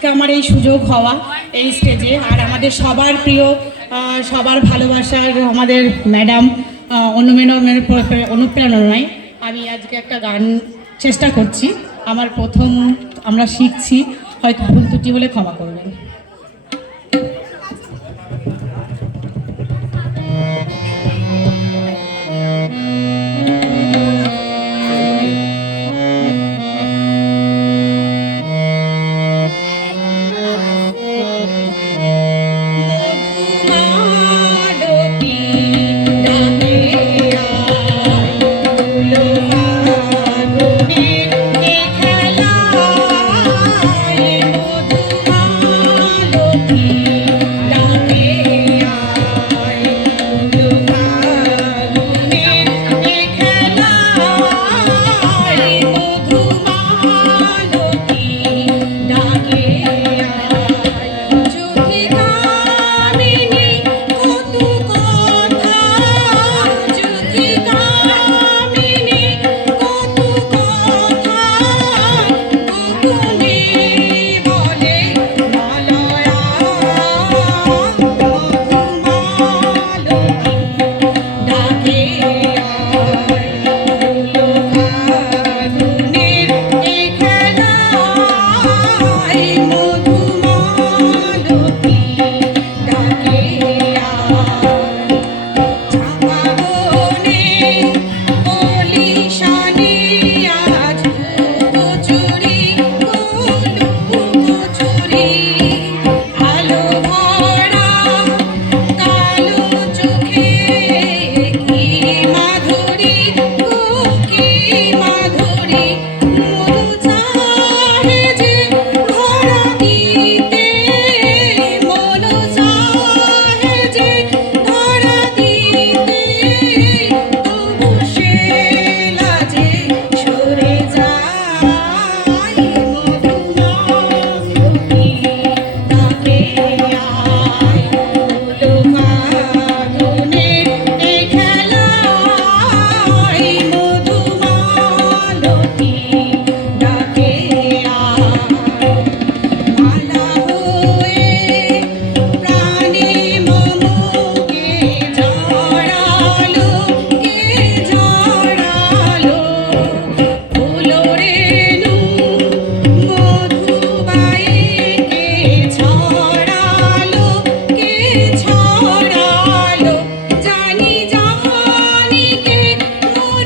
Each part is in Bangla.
আজকে আমার এই সুযোগ হওয়া এই স্টেজে আর আমাদের সবার প্রিয় সবার ভালোবাসার আমাদের ম্যাডাম অনুমেনমের অনুপ্রেরণায় আমি আজকে একটা গান চেষ্টা করছি। আমার প্রথম আমরা শিখছি, হয়তো ভুল ত্রুটি হলে ক্ষমা করবেন।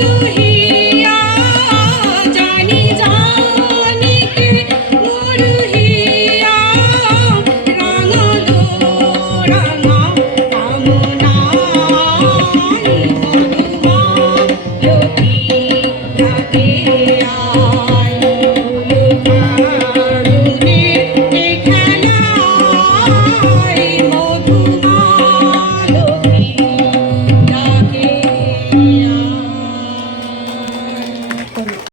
you